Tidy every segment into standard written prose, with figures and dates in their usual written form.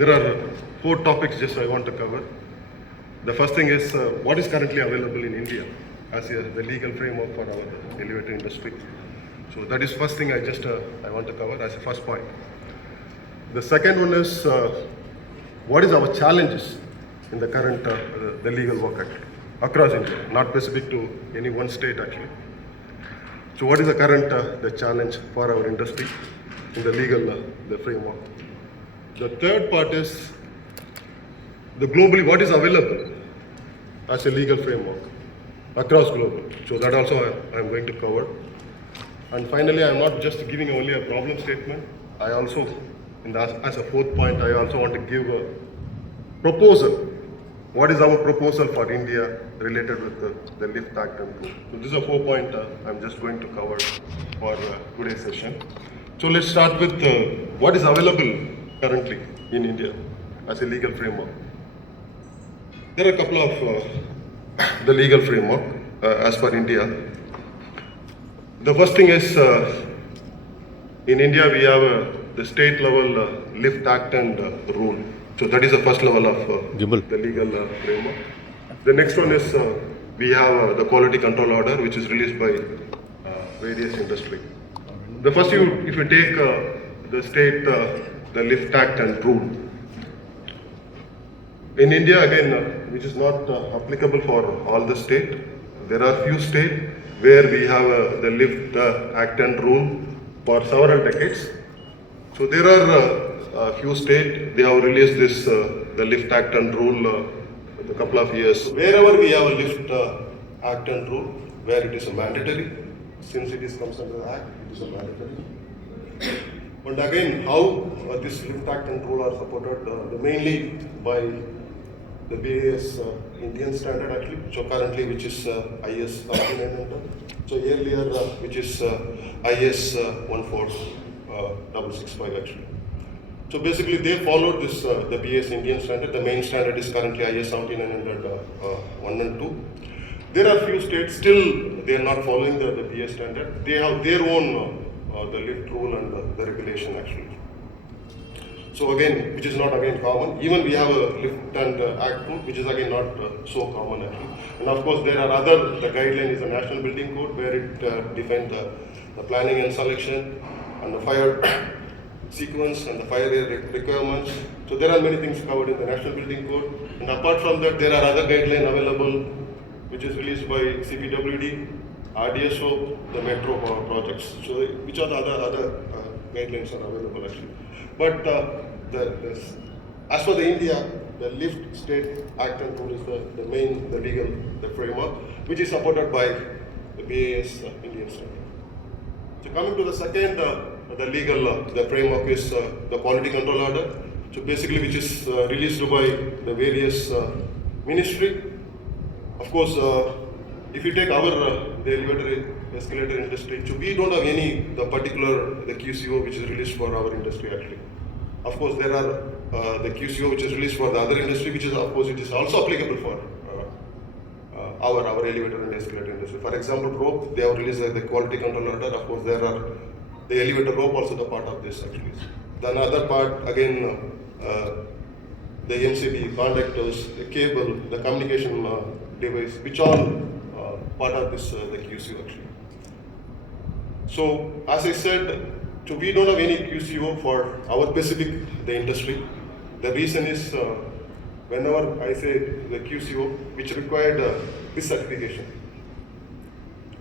There are four topics just I want to cover. The first thing is what is currently available in India as the legal framework for our elevator industry. So that is first thing I want to cover as a first point. The second one is what is our challenges in the current the legal work act across India, not specific to any one state actually. So what is the current the challenge for our industry in the legal the framework? The third part is the globally what is available as a legal framework across global. So that also I am going to cover. And finally, I am not just giving only a problem statement. I also, as a fourth point, I also want to give a proposal. What is our proposal for India related with the Lift Act and Rule? So this is a 4 point I'm just going to cover for today's session. So let's start with what is available currently in India as a legal framework. There are a couple of the legal framework as per India. The first thing is in India we have the state level Lift Act and Rule. So that is the first level of the legal framework. The next one is we have the quality control order, which is released by various industry. The first, if you take the state, the Lift Act and Rule. In India, again, which is not applicable for all the state. There are few states where we have the Lift Act and Rule for several decades. So there are a few states, they have released this, the Lift Act and Rule a couple of years. Wherever we have a Lift Act and Rule, where it is a mandatory, since it is comes under the Act, it is a mandatory. And again, how this Lift Act and Rule are supported, mainly by the BAS Indian standard actually, so currently which is IS 1900, so earlier which is IS 14665 actually. So basically they followed this, the BAS Indian standard. The main standard is currently IS 17900 1 and 2. There are few states still they are not following the BAS standard. They have their own the lift rule and the regulation actually. So again, which is not again common. Even we have a lift and act rule, which is again not so common actually. And of course there are other, the guideline is the National Building Code where it defines the planning and selection and the fire sequence and the fire requirements. So there are many things covered in the National Building Code. And apart from that, there are other guidelines available, which is released by CPWD, RDSO, the metro projects. So which are the other guidelines are available actually. But as for the India, the Lift State Act and Rule is the main, the legal, the framework, which is supported by the BAS Indian standard. So coming to the second, the legal, the framework is the quality control order. So basically, which is released by the various ministry. Of course, if you take our the elevator escalator industry, so we don't have any the particular the QCO which is released for our industry actually. Of course, there are the QCO which is released for the other industry, which is of course it is also applicable for our elevator and escalator industry. For example, rope, they have released the quality control order. Of course, there are the elevator rope also the part of this actually. The another part again, the MCB, conductors, the cable, the communication device, which all part of this the QCO actually. So as I said, so we don't have any QCO for our specific the industry. The reason is whenever I say the QCO, which required this certification,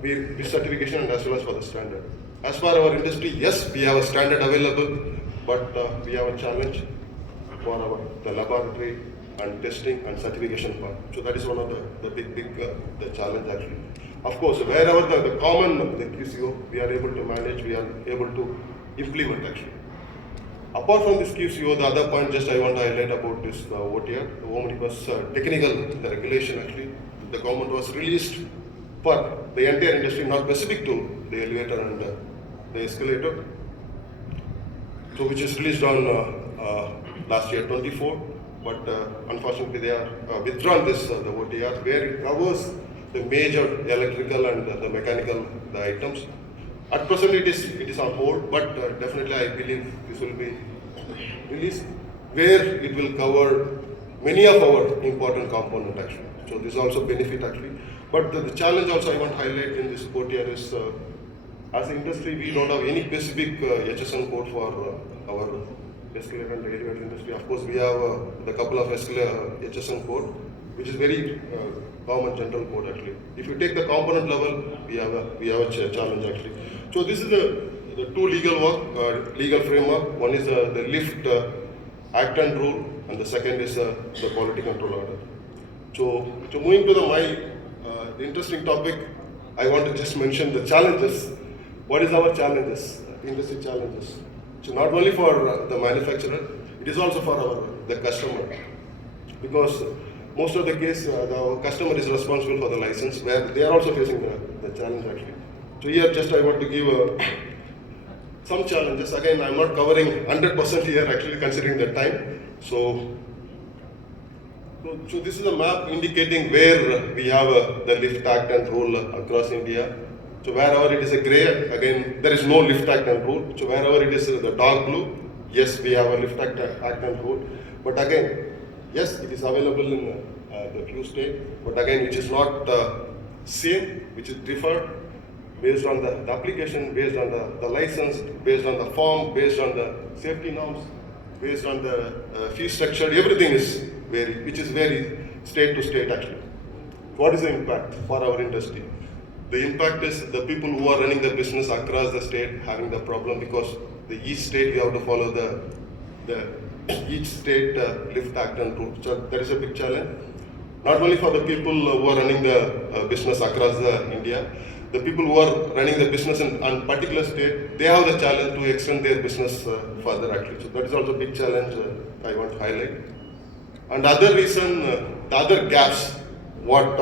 this certification and as well as for the standard. As for our industry, yes, we have a standard available, but we have a challenge for the laboratory and testing and certification part. So that is one of the big the challenge actually. Of course, wherever the common the QCO, we are able to manage, we are able to implement actually. Apart from this QCO, the other point just I want to highlight about this OTR, the Omnibus Technical the regulation actually. The government was released for the entire industry, not specific to the elevator and the escalator. So which is released on last year 24, but unfortunately they are withdrawn this the OTR where it covers the major electrical and the mechanical the items. At present it is on hold, but definitely I believe this will be released where it will cover many of our important components actually. So this also benefit actually. But the challenge also I want to highlight in this report here is as an industry we don't have any specific HSN code for our escalator and elevator industry. Of course we have the couple of HSN code which is very common general code actually. If you take the component level, we have a challenge actually. So this is the two legal framework. One is the lift act and rule, and the second is the quality control order. So moving to the interesting topic, I want to just mention the challenges. What is our challenges? Industry challenges. So not only for the manufacturer, it is also for the customer, because most of the case the customer is responsible for the license, where they are also facing the challenge actually. So here just I want to give some challenges. Again, I'm not covering 100% here actually considering the time. So this is a map indicating where we have the lift act and rule across India. So wherever it is a gray, again there is no lift act and rule. So wherever it is the dark blue, yes we have a lift act and rule. But again, yes it is available in the few states. But again it is not same, which is differed based on the application, based on the license, based on the form, based on the safety norms, based on the fee structure. Everything is which is very state to state actually. What is the impact for our industry? The impact is the people who are running the business across the state having the problem, because each state we have to follow the each state lift act and rule. So there is a big challenge. Not only for the people who are running the business across India, the people who are running the business in particular state, they have the challenge to extend their business further actually. So that is also a big challenge I want to highlight. And other reason, the other gaps, what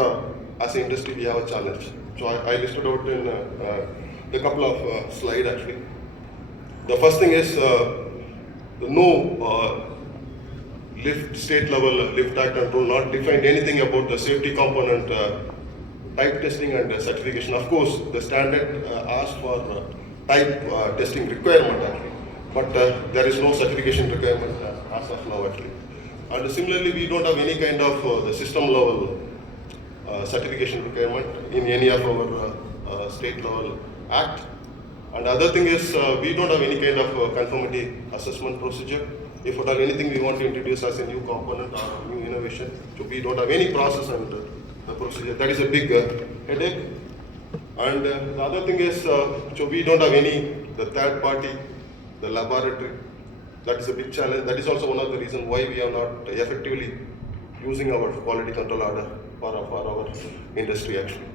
as an industry we have a challenge. So I listed out in a couple of slides actually. The first thing is the no state level lift act and rule not defined anything about the safety component, type testing and certification. Of course, the standard asks for type testing requirement actually, but there is no certification requirement as of now actually. And similarly, we don't have any kind of the system level certification requirement in any of our state level act. And the other thing is we don't have any kind of conformity assessment procedure. If at all anything we want to introduce as a new component or new innovation, so we don't have any process and the procedure. That is a big headache. And the other thing is, so we don't have the third party, the laboratory. That is a big challenge. That is also one of the reasons why we are not effectively using our quality control order for our industry actually.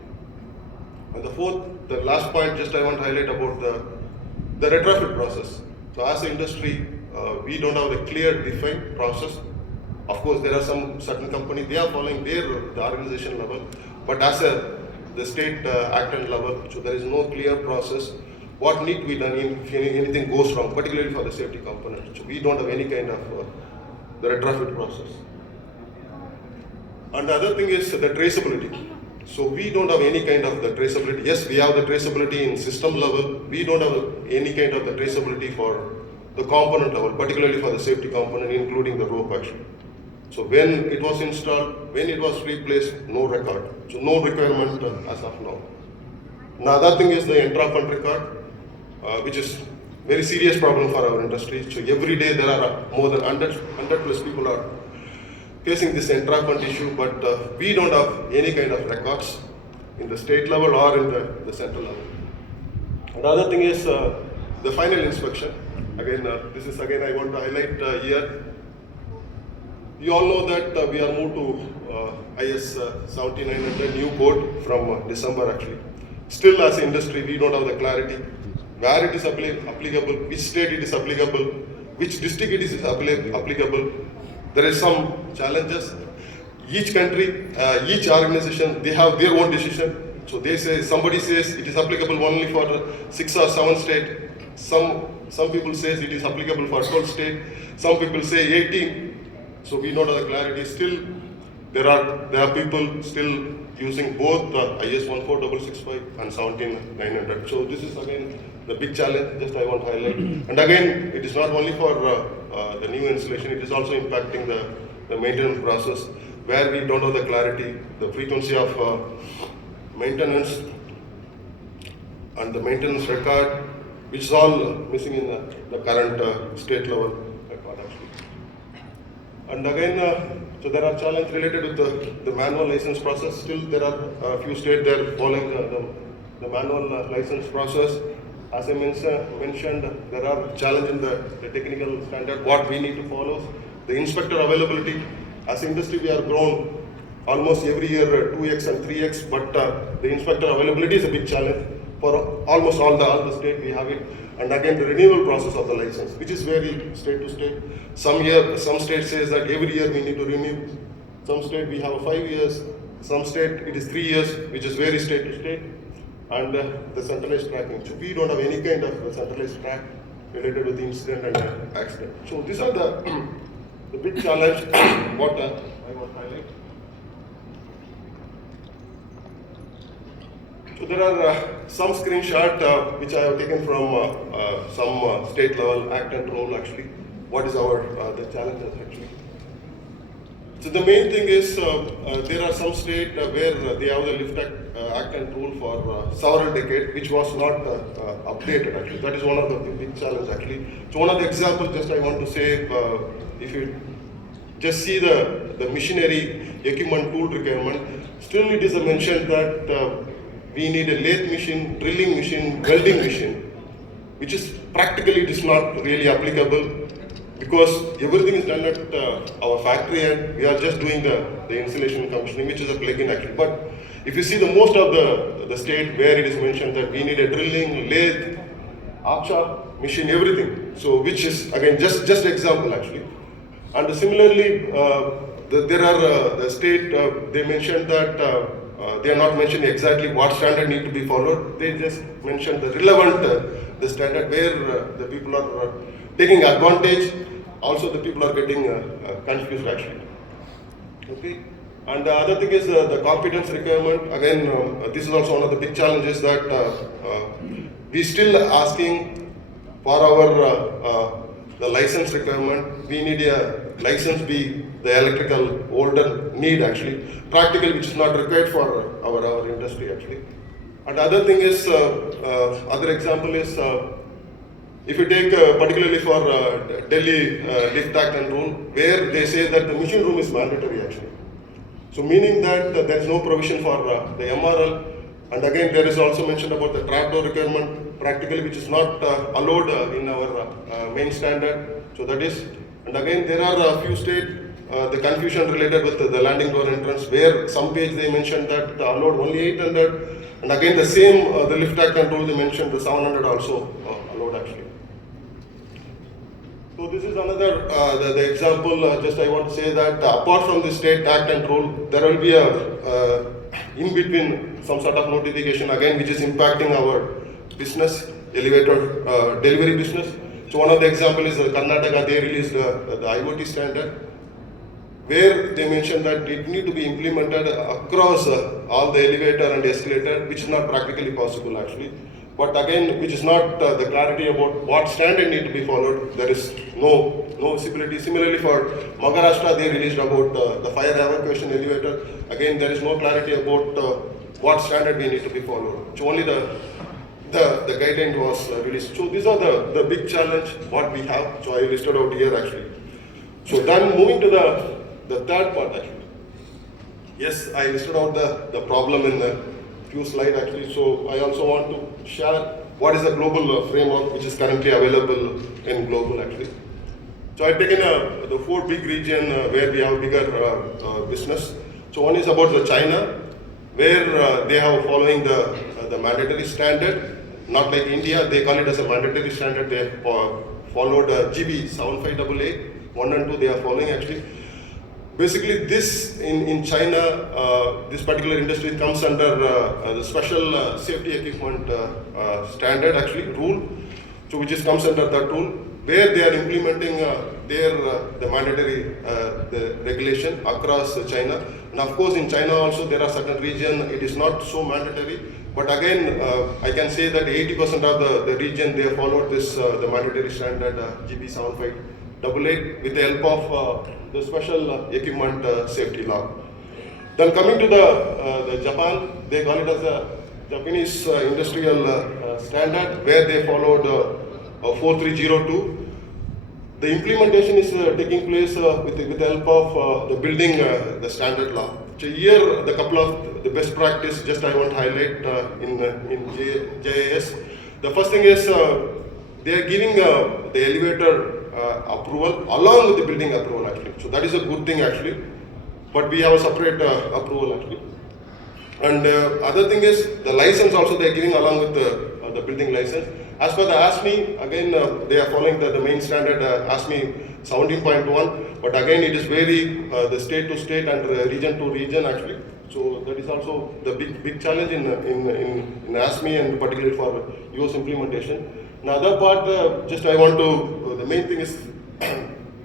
And the last point, just I want to highlight about the retrofit process. So as an industry, we don't have a clear defined process. Of course, there are some certain companies, they are following the organization level, but as the state act and level, so there is no clear process. What need to be done if anything goes wrong, particularly for the safety component. So we don't have any kind of the retrofit process. And the other thing is the traceability. So we don't have any kind of the traceability. Yes, we have the traceability in system level. We don't have any kind of the traceability for the component level, particularly for the safety component, including the rope actually. So when it was installed, when it was replaced, no record. So no requirement as of now. Another thing is the entrapment record, which is very serious problem for our industry. So every day there are more than 100 plus people are facing this entrapment issue, but we don't have any kind of records in the state level or in the central level. Another thing is the final inspection. Again, this is again I want to highlight here. You all know that we are moved to IS 7900 new code from December actually. Still as an industry, we don't have the clarity where it is applicable, which state it is applicable, which district it is applicable. There is some challenges. Each country, each organization, they have their own decision. So they say, somebody says it is applicable only for 6 or 7 states. Some people say it is applicable for 12 states. Some people say 18. So we don't have the clarity. Still, there are people still using both IS 14665 and 17900. So this is again the big challenge, just I want to highlight. And again, it is not only for the new installation, it is also impacting the maintenance process, where we don't have the clarity, the frequency of maintenance and the maintenance record, which is all missing in the current state level record actually. And again, so there are challenges related with the manual license process. Still, there are a few states that are following the manual license process. As I mentioned, there are challenges in the technical standard, what we need to follow. The inspector availability, as industry we are grown almost every year 2x and 3x, but the inspector availability is a big challenge for almost all the state we have it. And again, the renewal process of the license, which is very state to state. Some state says that every year we need to renew. Some state we have 5 years. Some state it is 3 years, which is very state to state. And the centralized tracking. So we don't have any kind of centralized track related with the incident and accident. So these are the big challenge what I want to highlight. So there are some screenshot which I have taken from some state level act and role actually. What is our the challenges actually? So the main thing is there are some states where they have the lift act and rule for several decades, which was not updated actually. That is one of the big challenges actually. So one of the examples just I want to say, if you just see the machinery, equipment, tool requirement, still it is mentioned that we need a lathe machine, drilling machine, welding machine, which is practically it is not really applicable because everything is done at our factory and we are just doing the installation commissioning, which is a plug-in actually. But if you see the most of the state where it is mentioned that we need a drilling, lathe, archer, machine, everything. So which is again just example actually. And similarly, there are the state they mentioned that they are not mentioning exactly what standard need to be followed. They just mentioned the relevant the standard where the people are taking advantage. Also, the people are getting confused actually. Okay. And the other thing is the competence requirement. Again, this is also one of the big challenges that we still asking for our the license requirement. We need a license be the electrical older need actually. Practical, which is not required for our industry actually. And the other thing is, other example is, if you take particularly for Delhi lift act and rule, where they say that the machine room is mandatory actually. So meaning that there is no provision for the MRL. And again, there is also mentioned about the trapdoor requirement, practically which is not allowed in our main standard. So that is, and again, there are a few states, the confusion related with the landing door entrance, where some page they mentioned that allowed only 800, and again the same, the lift act and rule they mentioned the 700 also allowed actually. So this is another the example. Just I want to say that apart from the state act and rule, there will be a in between some sort of notification again, which is impacting our business, elevator delivery business. So one of the example is Karnataka. They released the IoT standard, where they mentioned that it need to be implemented across all the elevator and escalator, which is not practically possible actually. But again, which is not the clarity about what standard need to be followed. There is no visibility. Similarly for Maharashtra, they released about the fire evacuation elevator. Again, there is no clarity about what standard we need to be followed. So only the guideline was released. So these are the big challenge what we have. So I listed out here actually. So then moving to the third part actually. Yes, I listed out the problem in the few slides actually. So I also want to share what is the global framework which is currently available in global actually. So I've taken the 4 big region where we have bigger business. So one is about the China, where they have following the mandatory standard. Not like India, they call it as a mandatory standard. They followed GB 7588, 1 and 2 they are following actually. Basically this in China, this particular industry comes under the special safety equipment standard actually, rule, so which is comes under that rule, where they are implementing, the mandatory the regulation across China. And of course, in China also there are certain regions it is not so mandatory. But again, I can say that 80% of the region they followed this the mandatory standard GB 7588 with the help of the special equipment safety law. Then coming to the Japan, they call it as a Japanese industrial standard where they followed 4302. The implementation is taking place with the help of the building the standard law. So here the couple of the best practice just I want to highlight in JAS. The first thing is they are giving the elevator approval along with the building approval actually. So that is a good thing actually. But we have a separate approval actually. And other thing is the license also they are giving along with the building license. As per the ASME, again they are following the main standard ASME 17.1, but again it is vary the state to state and region to region actually. So that is also the big challenge in ASME and particularly for US implementation. Another part, just I want to, the main thing is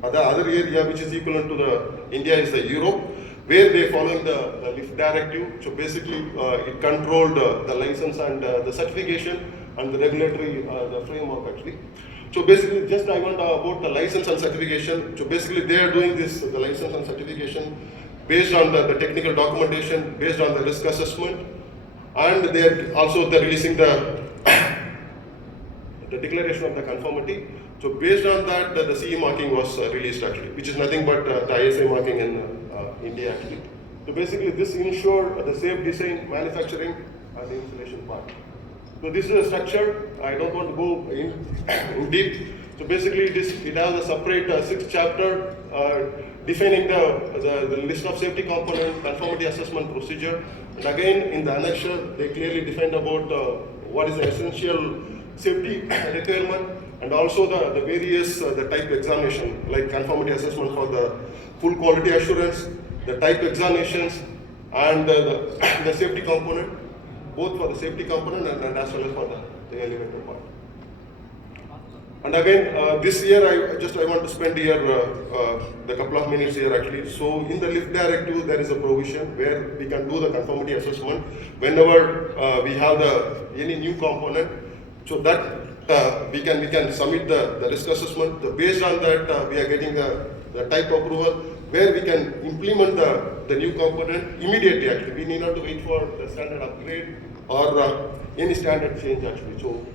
other area which is equivalent to the India is the Europe, where they following the lift directive. So basically it controlled the license and the certification and the regulatory the framework actually. So basically just I want about the license and certification. So basically they are doing this, the license and certification based on the technical documentation, based on the risk assessment, and they are also releasing the declaration of the conformity. So based on that, the CE marking was released actually, which is nothing but the ISA marking in India actually. So basically this ensure the safe design, manufacturing and the installation part. So this is a structure, I don't want to go in deep. So basically it has a separate 6th chapter defining the list of safety component, conformity assessment procedure. And again in the annexure, they clearly defined about what is the essential safety requirement and also the various the type examination like conformity assessment for the full quality assurance, the type examinations and the safety component, both for the safety component and as well as for the elevator part. And again, this year I want to spend here the couple of minutes here actually. So in the lift directive there is a provision where we can do the conformity assessment whenever we have any new component. So that we can submit the risk assessment. Based on that we are getting the type approval where we can implement the new component immediately actually. We need not to wait for the standard upgrade or any standard change actually. So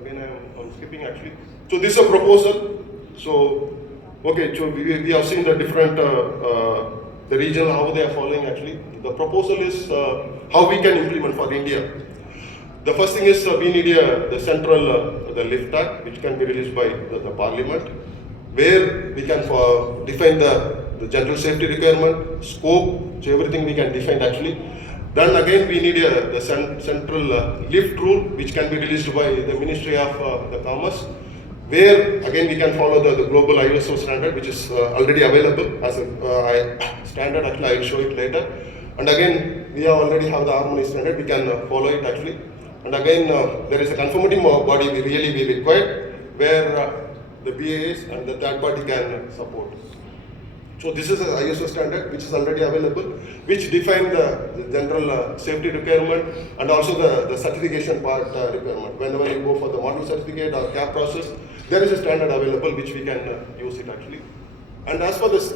again I'm skipping actually. So this is a proposal. So okay, so we have seen the different the region how they are following actually. The proposal is how we can implement for India. The first thing is we need the central the lift act which can be released by the parliament, where we can define the general safety requirement, scope, so everything we can define actually. Then again we need the central lift rule which can be released by the Ministry of the Commerce, where again we can follow the global ISO standard which is already available as a standard actually. I will show it later. And again we already have the harmony standard, we can follow it actually. And again there is a conformity body we require where the BAS and the third party can support. So this is an ISO standard which is already available, which define the general safety requirement and also the certification part requirement. Whenever you go for the model certificate or CAP process, there is a standard available which we can use it actually. And as for this,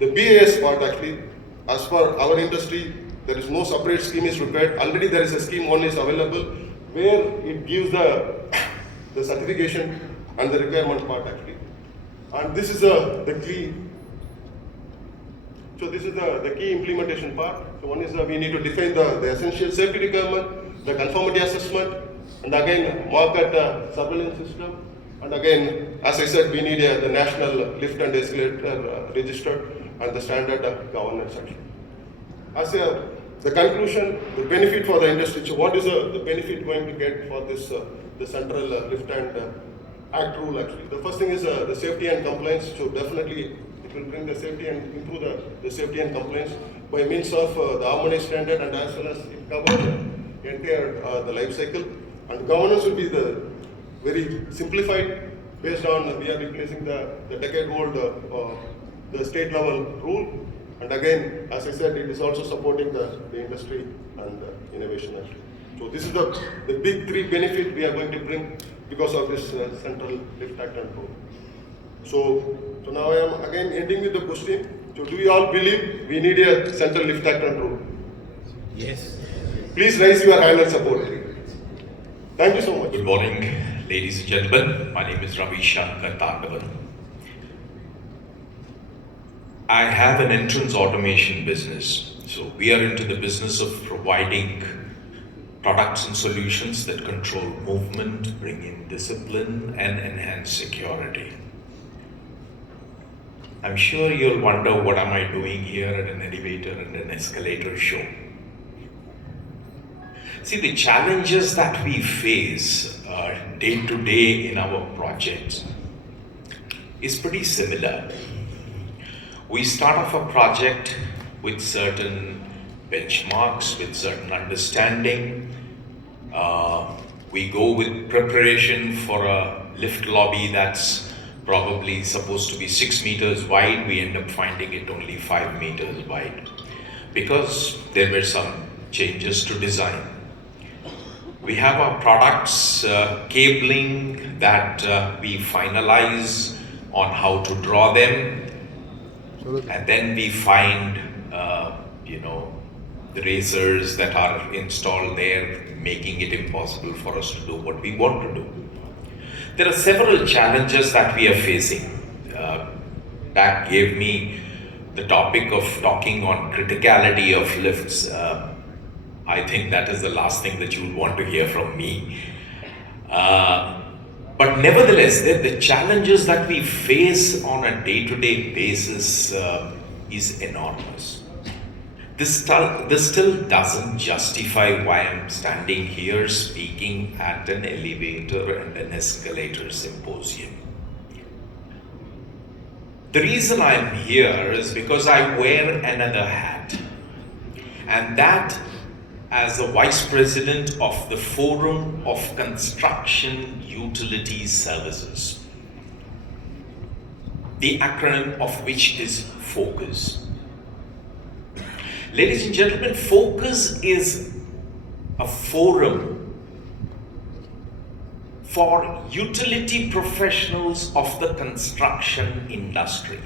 the BAS part actually, as for our industry, there is no separate scheme is required. Already there is a scheme one is available where it gives the certification and the requirement part actually. And this is the key. So this is the key implementation part. So one is we need to define the essential safety requirement, the conformity assessment, and again market surveillance system. And again, as I said, we need the national lift and escalator register and the standard governance actually. As the conclusion, the benefit for the industry. So what is the benefit going to get for this the central lift and act rule actually? The first thing is the safety and compliance. So definitely it will bring the safety and improve the safety and compliance by means of the harmonized standard, and as well as it covers the entire the life cycle. And governance will be the very simplified based on we are replacing the decade-old the state level rule. And again, as I said, it is also supporting the industry and innovation actually. So this is the big three benefit we are going to bring because of this central lift act and rule. So now I am again ending with the question. So do you all believe we need a central lift act and rule? Yes. Please raise your hand and support. Thank you so much. Good morning, ladies and gentlemen. My name is Ravi Shankar Tandavan. I have an entrance automation business. So we are into the business of providing products and solutions that control movement, bring in discipline, and enhance security. I'm sure you'll wonder, what am I doing here at an elevator and an escalator show? See, the challenges that we face day to day in our projects is pretty similar. We start off a project with certain benchmarks, with certain understanding. We go with preparation for a lift lobby that's probably supposed to be 6 meters wide. We end up finding it only 5 meters wide because there were some changes to design. We have our products, cabling that we finalize on how to draw them, and then we find the racers that are installed there, making it impossible for us to do what we want to do. There are several challenges that we are facing. That gave me the topic of talking on criticality of lifts. I think that is the last thing that you would want to hear from me. But nevertheless, the challenges that we face on a day-to-day basis is enormous. This still doesn't justify why I'm standing here speaking at an elevator and an escalator symposium. The reason I'm here is because I wear another hat, and that as the Vice President of the Forum of Construction Utilities Services, the acronym of which is FOCUS. Ladies and gentlemen, FOCUS is a forum for utility professionals of the construction industry.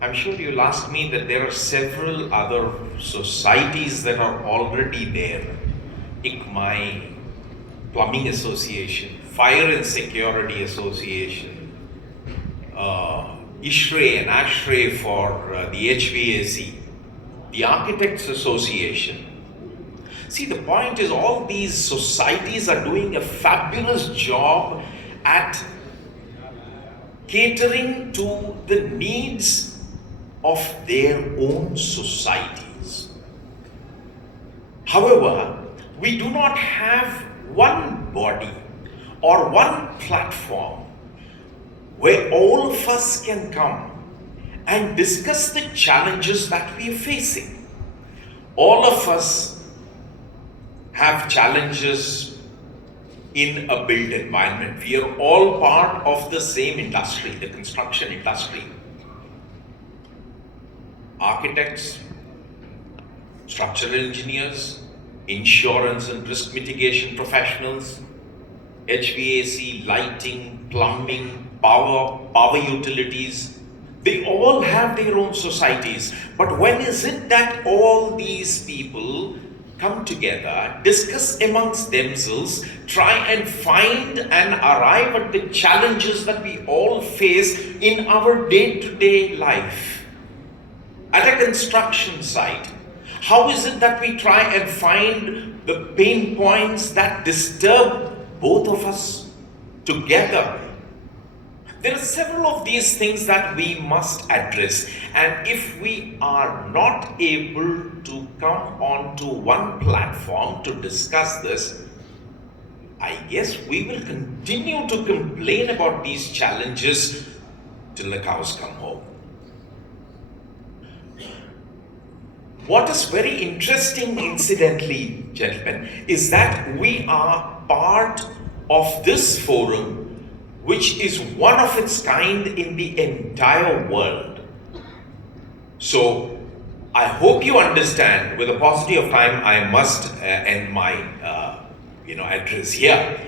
I'm sure you'll ask me that there are several other societies that are already there. ICMI, Plumbing Association, Fire and Security Association, ISHRE and ASHRE for the HVAC, the Architects Association. See, the point is all these societies are doing a fabulous job at catering to the needs of their own societies. However, we do not have one body or one platform where all of us can come and discuss the challenges that we are facing. All of us have challenges in a built environment. We are all part of the same industry, the construction industry. Architects, structural engineers, insurance and risk mitigation professionals, HVAC, lighting, plumbing, power utilities, they all have their own societies. But when is it that all these people come together, discuss amongst themselves, try and find and arrive at the challenges that we all face in our day-to-day life? At a construction site, how is it that we try and find the pain points that disturb both of us together? There are several of these things that we must address, and if we are not able to come onto one platform to discuss this, I guess we will continue to complain about these challenges till the cows come home. What is very interesting, incidentally, gentlemen, is that we are part of this forum which is one of its kind in the entire world. So I hope you understand. With a paucity of time, I must end my address here.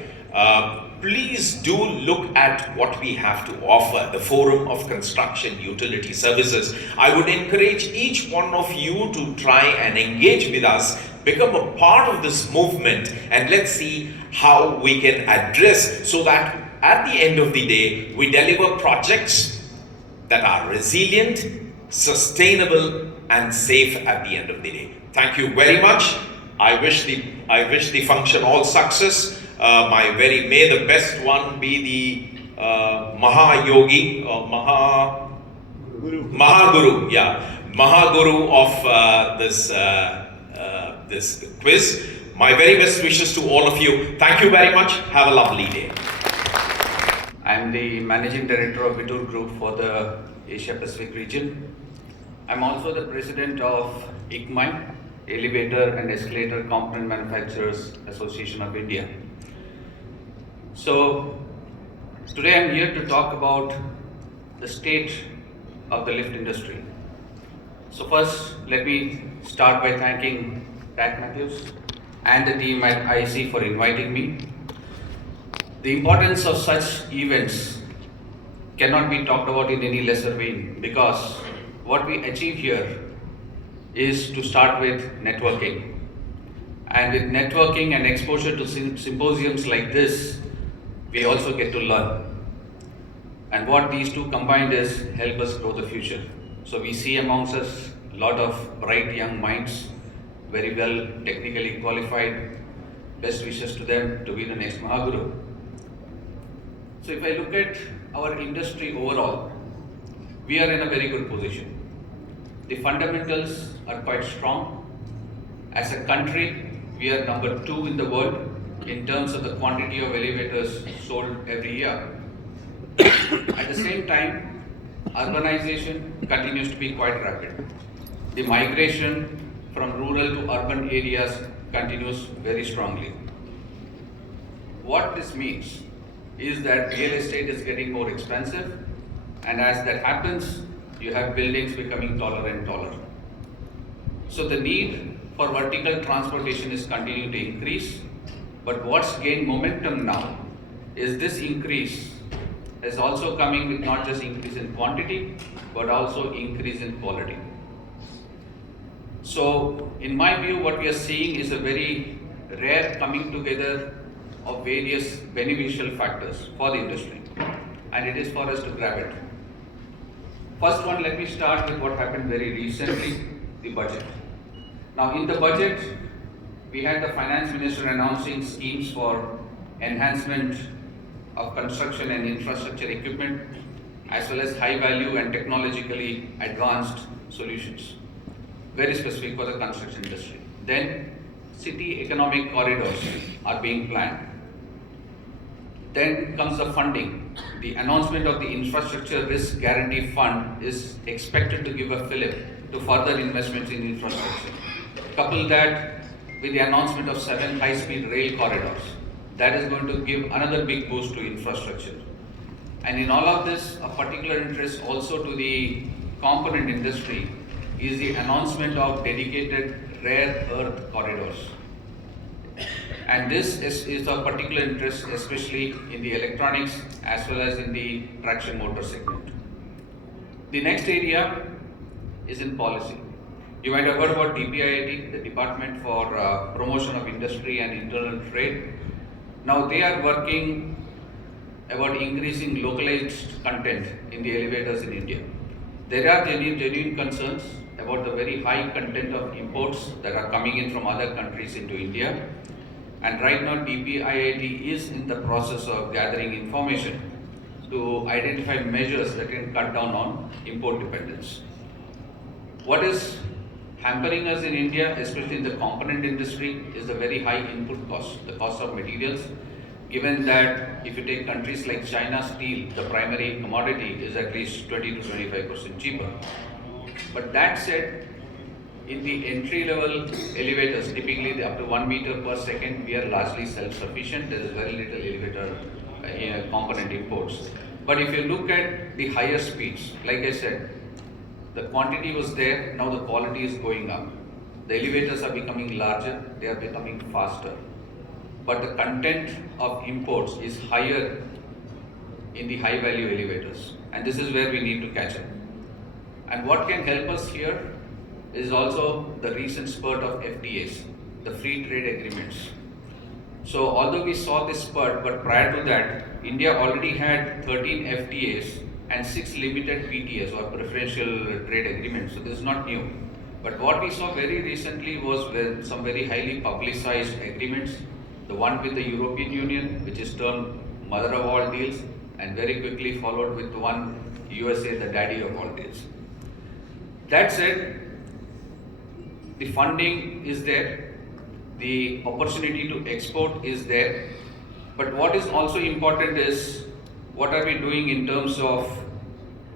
Please do look at what we have to offer, the Forum of Construction Utility Services. I would encourage each one of you to try and engage with us, become a part of this movement, and let's see how we can address, so that at the end of the day, we deliver projects that are resilient, sustainable, and safe at the end of the day. Thank you very much. I wish the function all success. May the best one be the Mahayogi or Mahaguru, Mahaguru of this quiz. My very best wishes to all of you. Thank you very much. Have a lovely day. I am the Managing Director of Vitur Group for the Asia Pacific region. I am also the President of ICMI, Elevator and Escalator Component Manufacturers Association of India. So, today I am here to talk about the state of the lift industry. So first, let me start by thanking Pat Matthews and the team at IC for inviting me. The importance of such events cannot be talked about in any lesser vein, because what we achieve here is to start with networking. And with networking and exposure to symposiums like this, we also get to learn. And what these two combined is help us grow the future. So we see amongst us a lot of bright young minds, very well technically qualified. Best wishes to them to be the next Mahaguru. So if I look at our industry overall, we are in a very good position. The fundamentals are quite strong. As a country, we are number 2 in the world in terms of the quantity of elevators sold every year. At the same time, urbanization continues to be quite rapid. The migration from rural to urban areas continues very strongly. What this means is that real estate is getting more expensive, and as that happens, you have buildings becoming taller and taller. So the need for vertical transportation is continuing to increase, but what's gained momentum now is this increase is also coming with not just increase in quantity, but also increase in quality. So in my view, what we are seeing is a very rare coming together of various beneficial factors for the industry, and it is for us to grab it. First one, let me start with what happened very recently, the budget. Now in the budget, we had the finance minister announcing schemes for enhancement of construction and infrastructure equipment, as well as high value and technologically advanced solutions, very specific for the construction industry. Then city economic corridors are being planned. Then comes the funding. The announcement of the Infrastructure Risk Guarantee Fund is expected to give a fillip to further investments in infrastructure. Couple that with the announcement of 7 high-speed rail corridors. That is going to give another big boost to infrastructure. And in all of this, a particular interest also to the component industry is the announcement of dedicated rare earth corridors. And this is of particular interest, especially in the electronics as well as in the traction motor segment. The next area is in policy. You might have heard about DPIIT, the Department for Promotion of Industry and Internal Trade. Now they are working about increasing localized content in the elevators in India. There are genuine concerns about the very high content of imports that are coming in from other countries into India. And right now DPIIT is in the process of gathering information to identify measures that can cut down on import dependence. What is hampering us in India, especially in the component industry, is the very high input cost, the cost of materials. Given that if you take countries like China, steel, the primary commodity is at least 20 to 25% cheaper. But that said, in the entry-level elevators, typically up to 1 meter per second, we are largely self-sufficient. There is very little elevator component imports. But if you look at the higher speeds, like I said, the quantity was there, now the quality is going up. The elevators are becoming larger, they are becoming faster. But the content of imports is higher in the high value elevators. And this is where we need to catch up. And what can help us here is also the recent spurt of FTAs, the free trade agreements. So although we saw this spurt, but prior to that, India already had 13 FTAs and 6 limited PTAs or preferential trade agreements. So this is not new. But what we saw very recently was with some very highly publicized agreements. The one with the European Union, which is termed mother of all deals, and very quickly followed with the one USA, the daddy of all deals. That said, the funding is there, the opportunity to export is there, but what is also important is what are we doing in terms of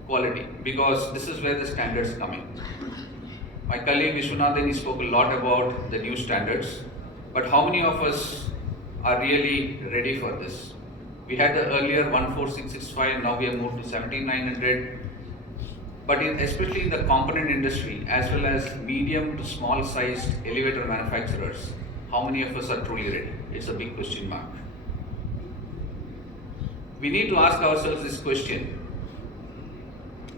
quality, because this is where the standards come in. My colleague Vishwanathan spoke a lot about the new standards, but how many of us are really ready for this? We had the earlier 14665, now we have moved to 17900. But especially in the component industry, as well as medium to small sized elevator manufacturers, how many of us are truly ready? It's a big question mark. We need to ask ourselves this question: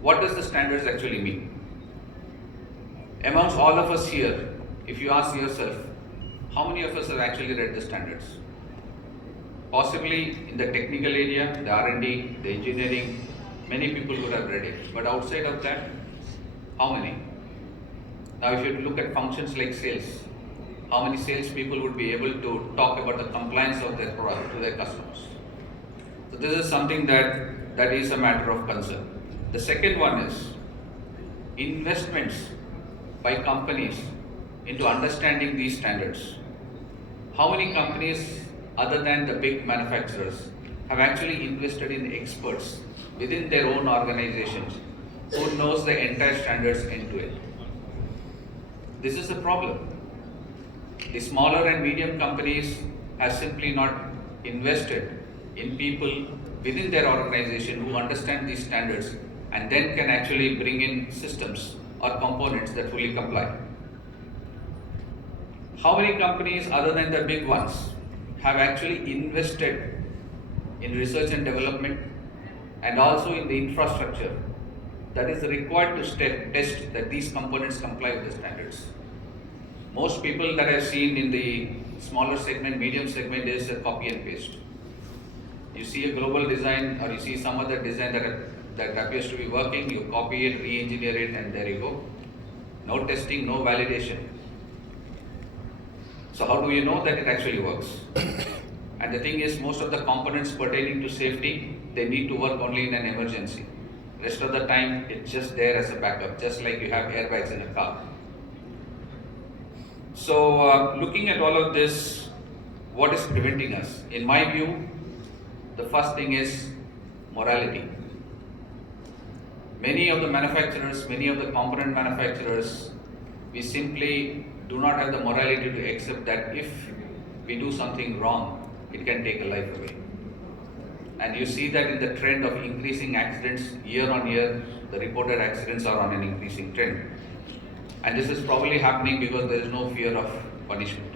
what does the standards actually mean? Amongst all of us here, if you ask yourself, how many of us have actually read the standards? Possibly in the technical area, the R&D, the engineering, many people would have read it. But outside of that, how many? Now if you look at functions like sales, how many sales people would be able to talk about the compliance of their product to their customers? So this is something that is a matter of concern. The second one is investments by companies into understanding these standards. How many companies other than the big manufacturers have actually invested in experts within their own organizations who knows the entire standards end to end? This is a problem. The smaller and medium companies have simply not invested in people within their organization who understand these standards and then can actually bring in systems or components that fully comply. How many companies other than the big ones have actually invested in research and development and also in the infrastructure that is required to test that these components comply with the standards? Most people that I've seen in the smaller segment, medium segment is a copy and paste. You see a global design or you see some other design that appears to be working, you copy it, re-engineer it, and there you go. No testing, no validation. So how do you know that it actually works? And the thing is, most of the components pertaining to safety, they need to work only in an emergency. Rest of the time, it's just there as a backup, just like you have airbags in a car. So looking at all of this, what is preventing us? In my view, the first thing is morality. Many of the manufacturers, many of the component manufacturers, we simply do not have the morality to accept that if we do something wrong, it can take a life away. And you see that in the trend of increasing accidents year on year, the reported accidents are on an increasing trend. And this is probably happening because there is no fear of punishment.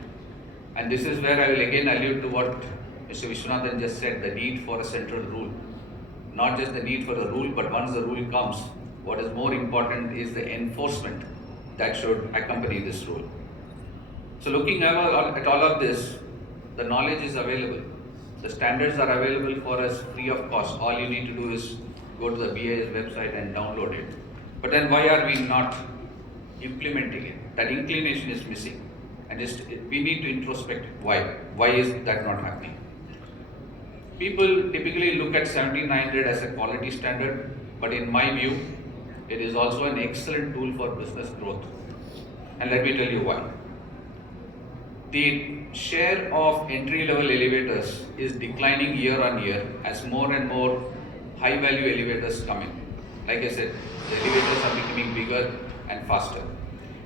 And this is where I will again allude to what Mr. Vishwanathan just said, the need for a central rule. Not just the need for the rule, but once the rule comes, what is more important is the enforcement that should accompany this rule. So looking at all of this, the knowledge is available. The standards are available for us free of cost. All you need to do is go to the BIS website and download it. But then why are we not implementing it? That inclination is missing. And we need to introspect why. Why is that not happening? People typically look at 17900 as a quality standard, but in my view, it is also an excellent tool for business growth. And let me tell you why. The share of entry-level elevators is declining year on year as more and more high-value elevators come in. Like I said, the elevators are becoming bigger and faster.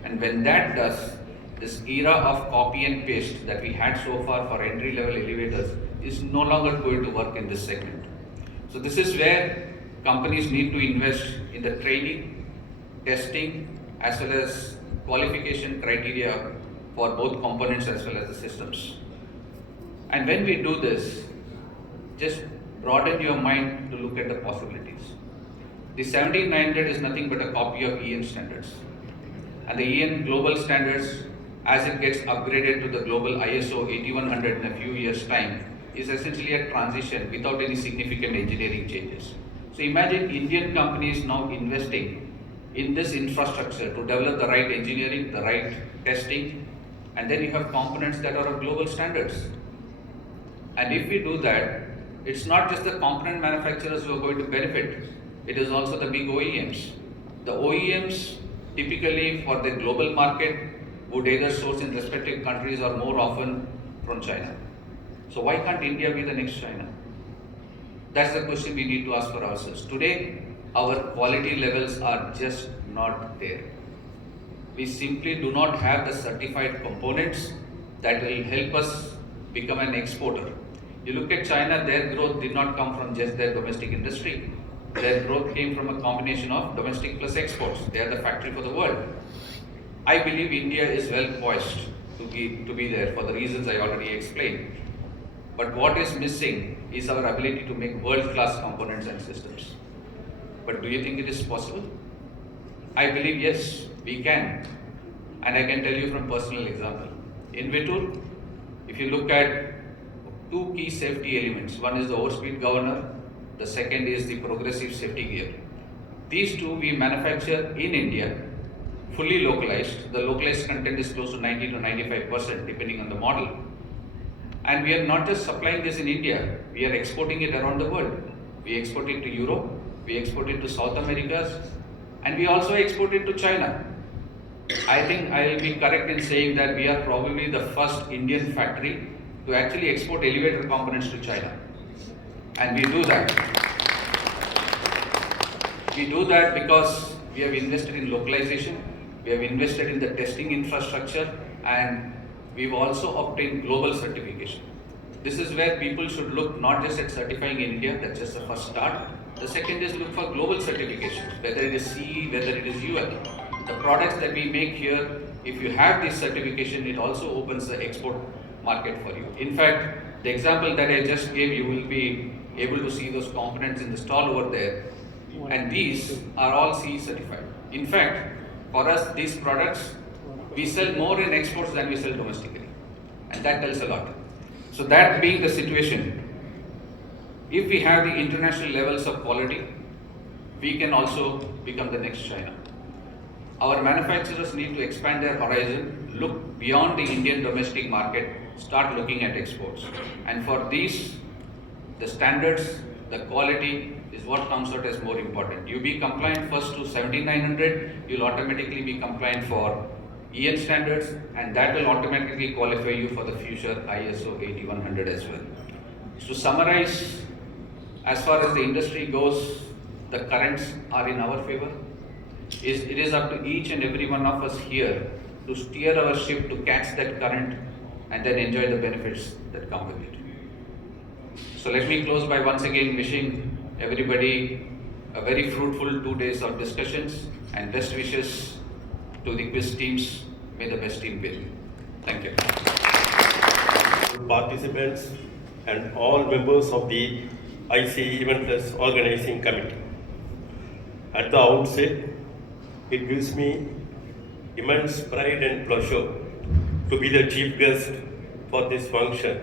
And when that does, this era of copy and paste that we had so far for entry-level elevators is no longer going to work in this segment. So this is where companies need to invest in the training, testing, as well as qualification criteria for both components as well as the systems. And when we do this, just broaden your mind to look at the possibilities. The 17900 is nothing but a copy of EN standards. And the EN global standards, as it gets upgraded to the global ISO 8100 in a few years' time, is essentially a transition without any significant engineering changes. So imagine Indian companies now investing in this infrastructure to develop the right engineering, the right testing, and then you have components that are of global standards. And if we do that, it's not just the component manufacturers who are going to benefit, it is also the big OEMs. The OEMs typically for the global market would either source in respective countries or more often from China. So why can't India be the next China? That's the question we need to ask for ourselves. Today, our quality levels are just not there. We simply do not have the certified components that will help us become an exporter. You look at China, their growth did not come from just their domestic industry. Their growth came from a combination of domestic plus exports. They are the factory for the world. I believe India is well poised to be there for the reasons I already explained. But what is missing is our ability to make world-class components and systems. But do you think it is possible? I believe yes, we can. And I can tell you from personal example. In Vittur, if you look at two key safety elements, one is the overspeed governor, the second is the progressive safety gear. These two we manufacture in India, fully localized. The localized content is close to 90 to 95% depending on the model. And we are not just supplying this in India, we are exporting it around the world. We export it to Europe, we export it to South America, and we also export it to China. I think I will be correct in saying that we are probably the first Indian factory to actually export elevator components to China. And we do that. We do that because we have invested in localization, we have invested in the testing infrastructure, and we've also obtained global certification. This is where people should look not just at certifying in India, that's just the first start. The second is look for global certifications, whether it is CE, whether it is UL. The products that we make here, if you have this certification, it also opens the export market for you. In fact, the example that I just gave you will be able to see those components in the stall over there, and these are all CE certified. In fact, for us, these products, we sell more in exports than we sell domestically, and that tells a lot. So that being the situation, if we have the international levels of quality, we can also become the next China. Our manufacturers need to expand their horizon, look beyond the Indian domestic market, start looking at exports. And for these, the standards, the quality is what comes out as more important. You be compliant first to 17900, you'll automatically be compliant for EN standards, and that will automatically qualify you for the future ISO 8100 as well. To summarize, as far as the industry goes, the currents are in our favor. It is up to each and every one of us here to steer our ship to catch that current and then enjoy the benefits that come with it. So let me close by once again wishing everybody a very fruitful 2 days of discussions and best wishes to the quiz teams. May the best team win. Thank you. Participants and all members of the IC Eventless Organizing Committee. At the outset, it gives me immense pride and pleasure to be the chief guest for this function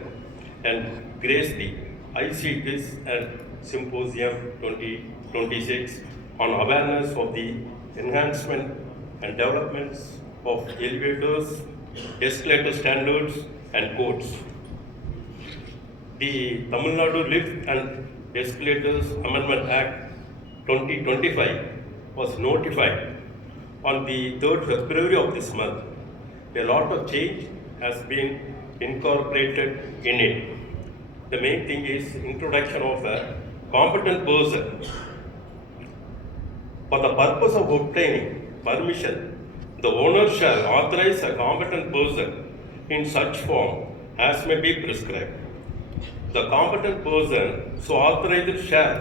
and grace the IC Quiz and Symposium 2026 on awareness of the enhancement and developments of elevators, escalator standards and codes. The Tamil Nadu Lift and Escalators Amendment Act 2025 was notified on the 3rd February of this month. A lot of change has been incorporated in it. The main thing is introduction of a competent person. For the purpose of obtaining permission, the owner shall authorize a competent person in such form as may be prescribed. the competent person so authorized shall,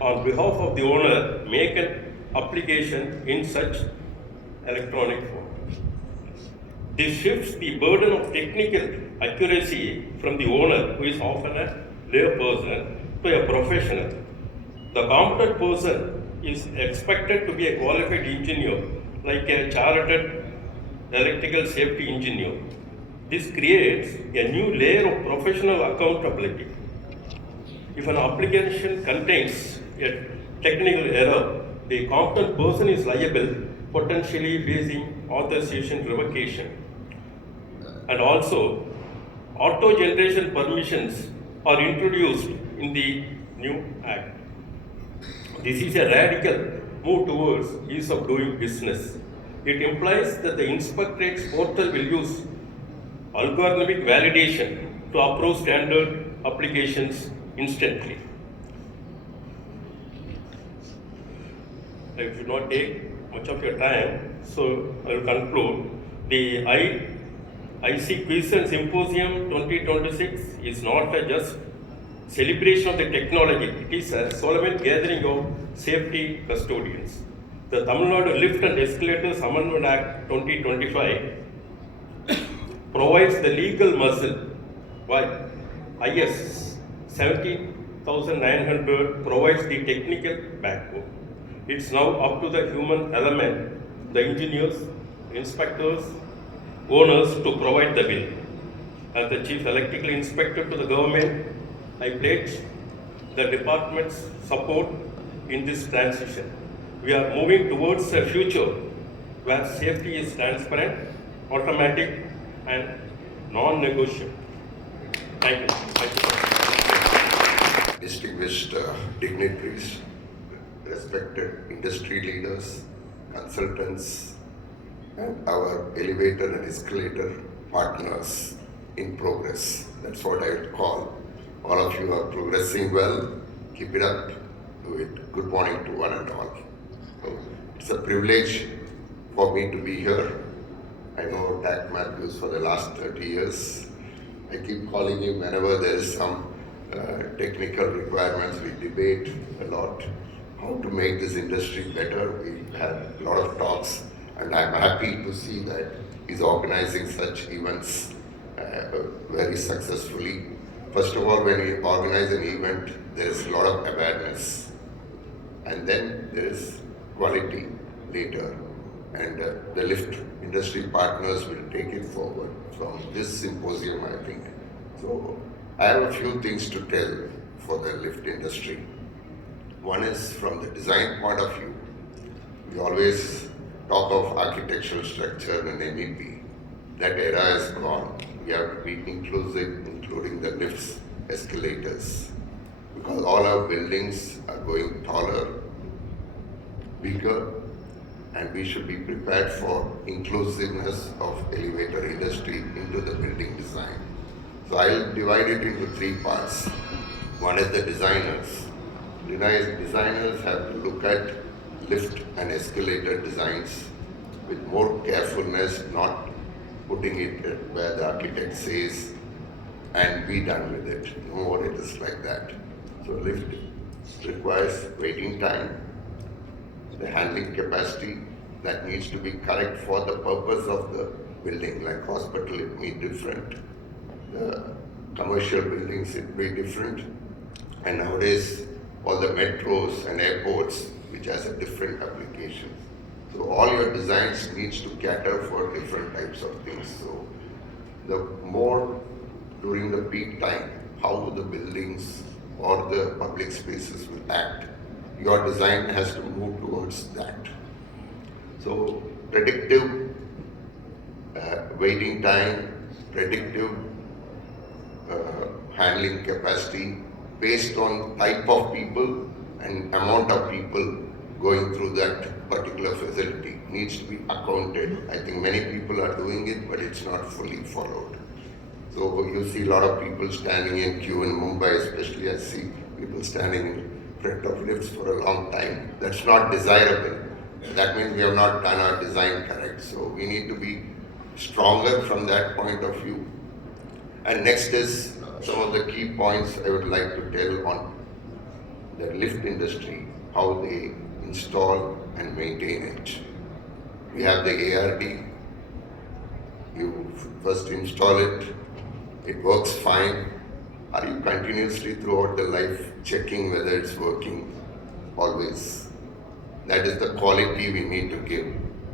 on behalf of the owner, make an application in such electronic form. This shifts the burden of technical accuracy from the owner, who is often a lay person, to a professional. The competent person is expected to be a qualified engineer, like a chartered electrical safety engineer. This creates a new layer of professional accountability. If an application contains a technical error, the competent person is liable, potentially facing authorization revocation. And also, auto generation permissions are introduced in the new act. This is a radical move towards ease of doing business. It implies that the inspectorate's portal will use algorithmic validation to approve standard applications instantly. I should not take much of your time, so I will conclude. The IC Quiz and Symposium 2026 is not a just celebration of the technology, it is a solemn gathering of safety custodians. The Tamil Nadu Lift and Escalators Amendment Act 2025 provides the legal muscle, while IS 17900 provides the technical backbone. It's now up to the human element, the engineers, inspectors, owners to provide the bill. As the Chief Electrical Inspector to the government, I pledge the department's support in this transition. We are moving towards a future where safety is transparent, automatic, and non-negotiable. Thank you. Thank you. Distinguished dignitaries, respected industry leaders, consultants, and our elevator and escalator partners in progress. That's what I would call. All of you are progressing well. Keep it up. Do it. Good morning to one and all. So, it's a privilege for me to be here. I know Dak Matthews for the last 30 years. I keep calling him whenever there is some technical requirements. We debate a lot how to make this industry better. We had a lot of talks, and I'm happy to see that he's organizing such events very successfully. First of all, when we organize an event, there's a lot of awareness, and then there is quality later, and the lift industry partners will take it forward from this symposium, I think. So I have a few things to tell for the lift industry. One is from the design point of view. We always talk of architectural structure and MEP. That era is gone. We have to be inclusive, including the lifts, escalators, because all our buildings are going taller, bigger, and we should be prepared for inclusiveness of elevator industry into the building design. So I'll divide it into three parts. One is the designers. Designers have to look at lift and escalator designs with more carefulness, not putting it where the architect says and be done with it. No more it is like that. So lift requires waiting time, the handling capacity that needs to be correct for the purpose of the building. Like hospital, it may be different. The commercial buildings, it may be different. And nowadays, all the metros and airports, which has a different application. So all your designs needs to cater for different types of things. So the more during the peak time, how the buildings or the public spaces will act, your design has to move towards that. So predictive waiting time, predictive handling capacity based on type of people and amount of people going through that particular facility needs to be accounted. I think many people are doing it, but it's not fully followed. So you see a lot of people standing in queue in Mumbai, especially I see people standing in front of lifts for a long time. That's not desirable. That means we have not done our design correct. So we need to be stronger from that point of view. And next is some of the key points I would like to tell on the lift industry, how they install and maintain it. We have the ARD. You first install it, it works fine. Are you continuously throughout the life checking whether it's working? Always. That is the quality we need to give.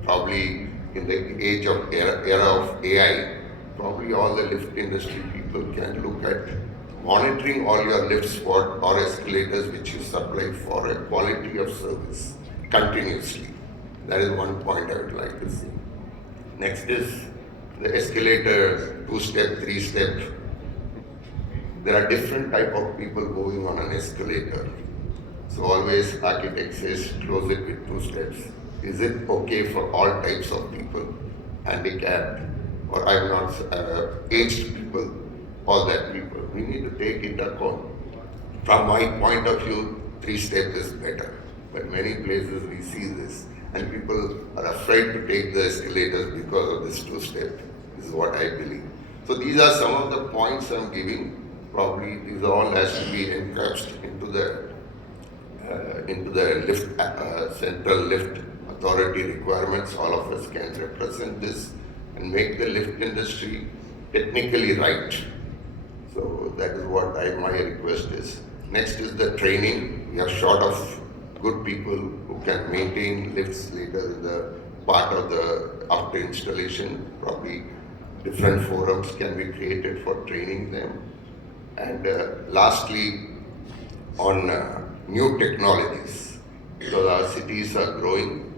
Probably in the age of era of AI, probably all the lift industry people can look at monitoring all your lifts or escalators which you supply for a quality of service continuously. That is one point I would like to see. Next is the escalator, 2-step, 3-step. There are different type of people going on an escalator. So always architect says close it with 2 steps. Is it okay for all types of people? Handicapped or I'm not aged people, all that people. We need to take it account. From my point of view, 3-step is better. But many places we see this and people are afraid to take the escalators because of this 2-step. This is what I believe. So these are some of the points I'm giving. Probably these all has to be encapsulated into the lift central lift authority requirements. All of us can represent this and make the lift industry technically right. So that is what my request is. Next is the training. We are short of good people who can maintain lifts later in the part of the after installation. Probably different forums can be created for training them. And lastly, on new technologies, because our cities are growing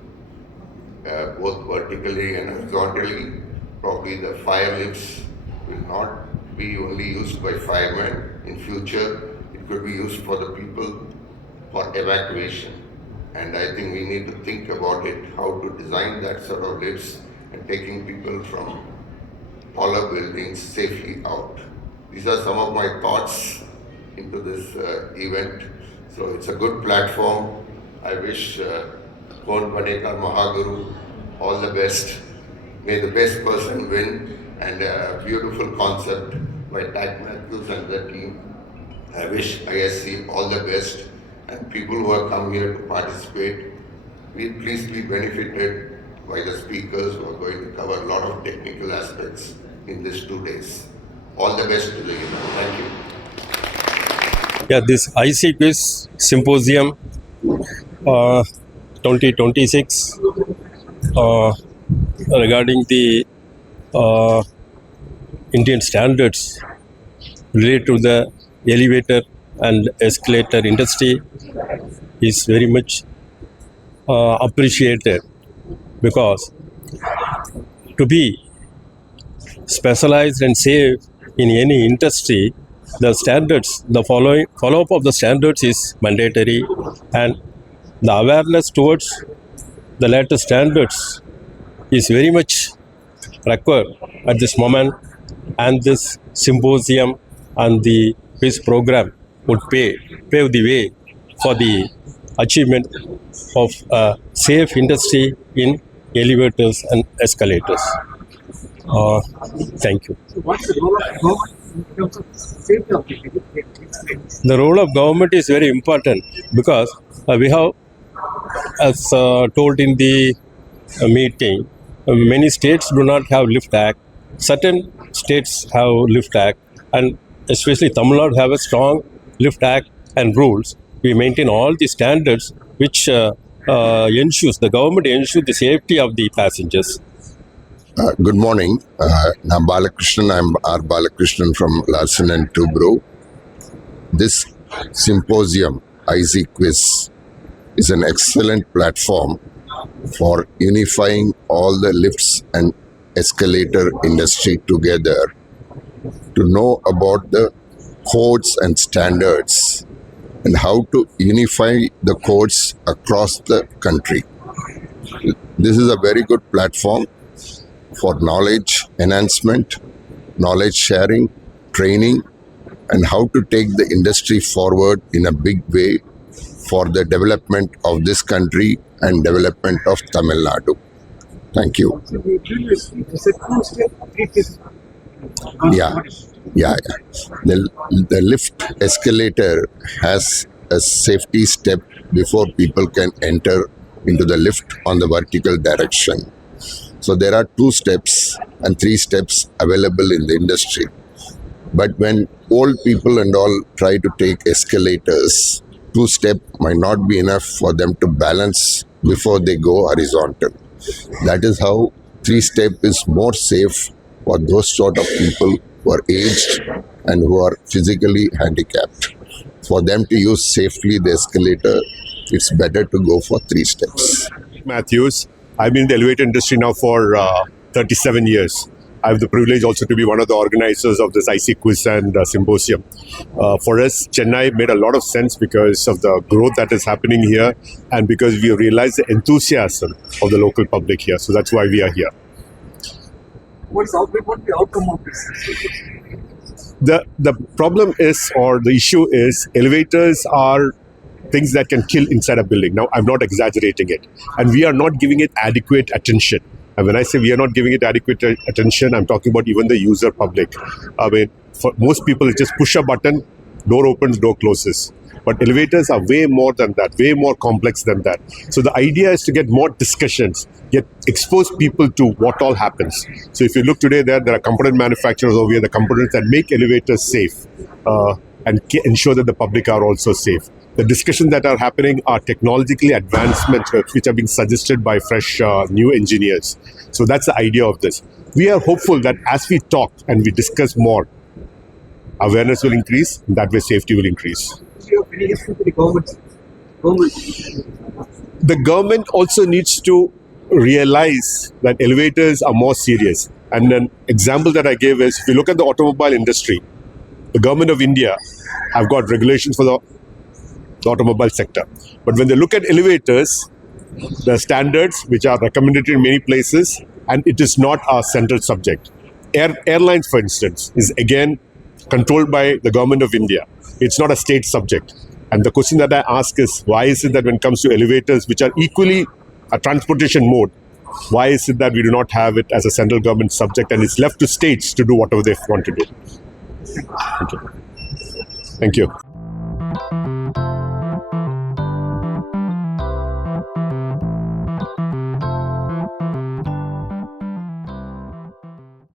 both vertically and horizontally. Probably the fire lifts will not be only used by firemen. In future, it could be used for the people for evacuation. And I think we need to think about it, how to design that sort of lifts and taking people from taller buildings safely out. These are some of my thoughts into this event. So it's a good platform. I wish Kaun Banega Mahaguru all the best. May the best person win, and a beautiful concept by Tak Matthews and the team. I wish ISC all the best, and people who have come here to participate, please be benefited by the speakers who are going to cover a lot of technical aspects in these 2 days. All the best to the event. Thank you. Yeah, this IC Quiz Symposium 2026 regarding the Indian standards related to the elevator and escalator industry is very much appreciated, because to be specialized and safe in any industry, the standards, the follow-up of the standards is mandatory, and the awareness towards the latest standards is very much required at this moment. And this symposium and the quiz program would pave the way for the achievement of a safe industry in elevators and escalators. Thank you. What's the role of government in terms of safety of the elevators? The role of government is very important, because we have, as told in the meeting, many states do not have lift act. Certain states have lift act, and especially Tamil Nadu have a strong lift act and rules. We maintain all the standards which ensures, the government ensures the safety of the passengers. Good morning. I'm Balakrishnan. I'm R. Balakrishnan from Larsen and Toubro. This symposium, IC Quiz, is an excellent platform for unifying all the lifts and escalator industry together to know about the codes and standards and how to unify the codes across the country. This is a very good platform for knowledge enhancement, knowledge sharing, training, and how to take the industry forward in a big way for the development of this country and development of Tamil Nadu. Thank you. So the previous, you said 2 steps, 3 steps. Yeah, yeah. The lift escalator has a safety step before people can enter into the lift on the vertical direction. So there are 2 steps and 3 steps available in the industry. But when old people and all try to take escalators, 2 step might not be enough for them to balance before they go horizontal. That is how 3 step is more safe for those sort of people who are aged and who are physically handicapped. For them to use safely the escalator, it's better to go for 3 steps. Matthews. I've been in the elevator industry now for 37 years. I have the privilege also to be one of the organizers of this IC quiz and symposium. For us, Chennai made a lot of sense because of the growth that is happening here and because we realize the enthusiasm of the local public here. So that's why we are here. What's the outcome of this? The problem is, or the issue is, elevators are things that can kill inside a building. Now, I'm not exaggerating it. And we are not giving it adequate attention. And when I say we are not giving it adequate attention, I'm talking about even the user public. I mean, for most people, it's just push a button, door opens, door closes. But elevators are way more than that, way more complex than that. So the idea is to get more discussions, expose people to what all happens. So if you look today, there are component manufacturers over here, the components that make elevators safe and ensure that the public are also safe. The discussions that are happening are technologically advancements which are being suggested by fresh new engineers. So that's the idea of this. We are hopeful that as we talk and we discuss more, awareness will increase, and that way safety will increase. You have any issue with the government? The government also needs to realize that elevators are more serious. And an example that I gave is, if you look at the automobile industry, the government of India have got regulations for the automobile sector. But when they look at elevators, the standards which are recommended in many places, and it is not a central subject. Airlines, for instance, is again controlled by the government of India. It's not a state subject. And the question that I ask is, why is it that when it comes to elevators, which are equally a transportation mode, why is it that we do not have it as a central government subject and it's left to states to do whatever they want to do? Thank you. Thank you.